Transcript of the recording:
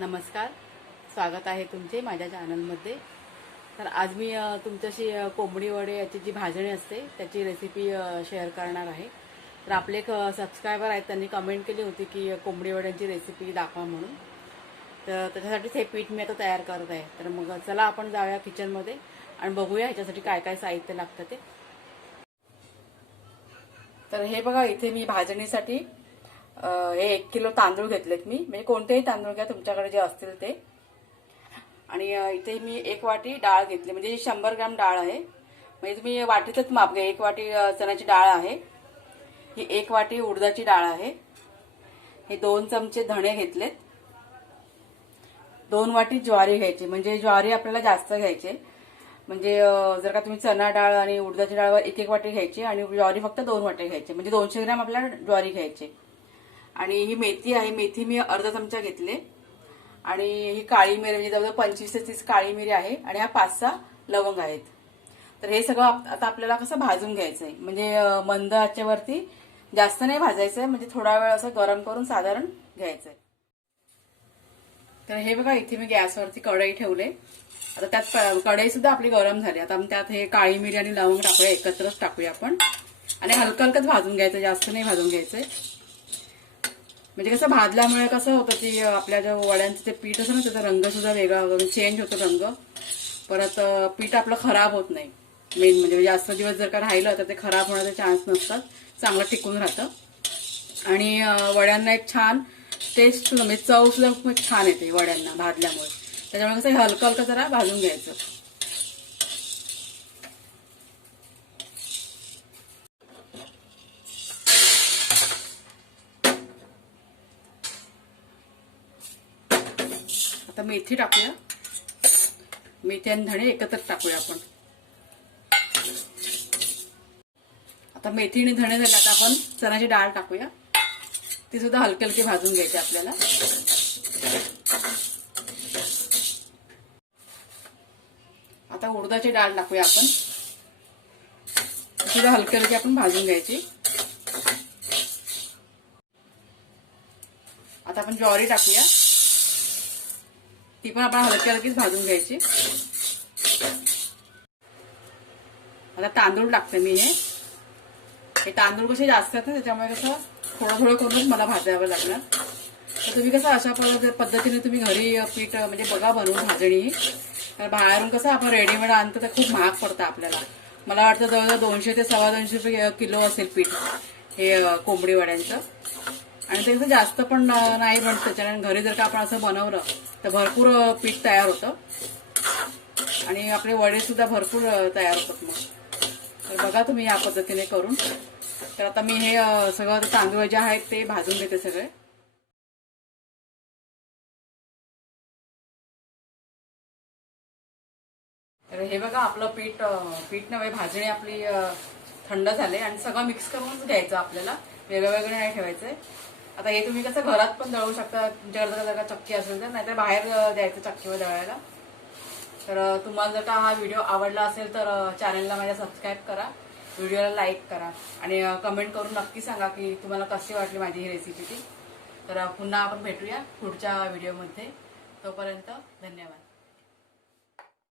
नमस्कार, स्वागत आहे तुमचे माझ्या चॅनलमध्ये। तर आज मी तुमच्याशी कोंबडी वडे याची जी भाजणी असते त्याची रेसिपी शेअर करणार आहे। तर आपले एक सबस्क्रायबर आहेत, त्यांनी कमेंट केली होती की कोंबडी वड्यांची रेसिपी दाखवा म्हणून। तर त्याच्यासाठीच हे पीठ मी आता तयार करत आहे। तर मग चला आपण जाऊया किचनमध्ये आणि बघूया ह्याच्यासाठी काय काय साहित्य लागतं ते। तर हे बघा, इथे मी भाजणीसाठी हे 1 किलो तांदूळ घेतलेत मी, म्हणजे कोणतेही तांदूळ घ्या तुमच्याकडे जे असतील ते। आणि इथे मी 1 वाटी डाळ घेतली, म्हणजे 100 ग्रॅम डाळ आहे, म्हणजे तुम्ही वाटीतच माप घ्या। 1 वाटी चण्याची डाळ आहे, ही 1 वाटी उडदाची डाळ आहे, हे 2 चमचे धणे घेतलेत, 2 वाटी ज्वारी घ्यायची, म्हणजे ज्वारी आपल्याला जास्त घ्यायचे। म्हणजे जर का तुम्ही चणा डाळ आणि उडदाची डाळ 1-1 वाटी घ्यायची आणि ज्वारी फक्त 2 वाटी घ्यायची, म्हणजे 200 ग्रॅम आपल्याला ज्वारी घ्यायची। आणि ही मेथी आहे, मेथी मी अर्धा चमचा घेतले। आणि ही काळी मिरी, म्हणजे जवळजवळ 25 ते 30 काळी मिरी आहे, आणि ह्या 5-6 लवंग आहेत। तर हे सगळं आता आपल्याला कसं भाजून घ्यायचंय, म्हणजे मंद आचेवरती, जास्त नाही भाजायचंय, म्हणजे थोडा वेळ असं गरम करून साधारण घ्यायचंय। तर हे बघा, इथे मी गॅसवरती कढई ठेवले। आता त्यात कढई सुद्धा आपली गरम झाली। आता आपण त्यात हे काळी मिरी आणि लवंग टाकूया, एकत्रच टाकूया आपण, आणि हलकं हलकंच भाजून घ्यायचं, जास्त नाही भाजून घ्यायचंय। म्हणजे कसं भाजल्यामुळे कसं होतं की आपल्या ज्या वड्यांचं ते पीठ असं ना, त्याचा रंग सुद्धा वेगळा चेंज होतो रंग, परत पीठ आपलं खराब होत नाही। मेन म्हणजे जास्त दिवस जर का राहिलं तर ते खराब होण्याचे चान्स नसतात, चांगलं टिकून राहतं। आणि वड्यांना एक छान टेस्ट, म्हणजे चव सुद्धा खूप छान येते वड्यांना भाजल्यामुळे। त्याच्यामुळे कसं हलकं हलकं जरा भाजून घ्यायचं। आता मेथी टाकूया, मेथी आणि धणे एकत्र टाकूया आपण। आता मेथी आणि धणे झाले, आता आपण चण्याची डाळ टाकूया, ती सुद्धा हलकी हलकी भाजून घ्यायची आपल्याला। आता उडदाची डाळ टाकूया आपण, सुद्धा हलकी हलकी आपण भाजून घ्यायची। आता आपण ज्वारी टाकूया, ती पण आपण हलकी हलकीच भाजून घ्यायची। आता तांदूळ टाकते मी, हे तांदूळ कसे जास्त आहेत ना, त्याच्यामुळे कसं थोडं थोडं करूनच मला भाजावं लागलं। तर तुम्ही कसं अशा पद्धतीने तुम्ही घरी पीठ म्हणजे बघा बनवून भाजणी। तर बाहेरून कसं आपण रेडीमेड आणतो तर खूप महाग पडतं आपल्याला। मला वाटतं जवळजवळ 200 ते 250 रुपये किलो असेल पीठ हे कोंबडी वड्यांचं। आणि ते कसं जास्त पण नाही बनत त्याच्याने, घरी जर का आपण असं बनवलं तर भरपूर पीठ तयार होतं, आणि आपले वडे सुद्धा भरपूर तयार होतात मग। तर बघा तुम्ही या पद्धतीने करून। तर आता मी हे सगळं तांदूळ जे आहेत ते भाजून घेते सगळे। तर हे बघा, आपलं पीठ नव्हे, भाजणी आपली थंड झाले, आणि सगळं मिक्स करूनच घ्यायचं आपल्याला, वेगळं वेगळं नाही ठेवायचंय। आता हे तुम्ही कसं घरात पण दळू शकता, तुमच्याकडे जर का चक्की असेल तर, नाहीतर बाहेर द्यायचं चक्कीवर दळायला। तर तुम्हाला जर का हा व्हिडिओ आवडला असेल तर चॅनलला माझ्या सबस्क्राईब करा, व्हिडिओला लाईक करा, आणि कमेंट करून नक्की सांगा की तुम्हाला कशी वाटली माझी ही रेसिपी ती। तर पुन्हा आपण भेटूया पुढच्या व्हिडिओमध्ये, तोपर्यंत धन्यवाद।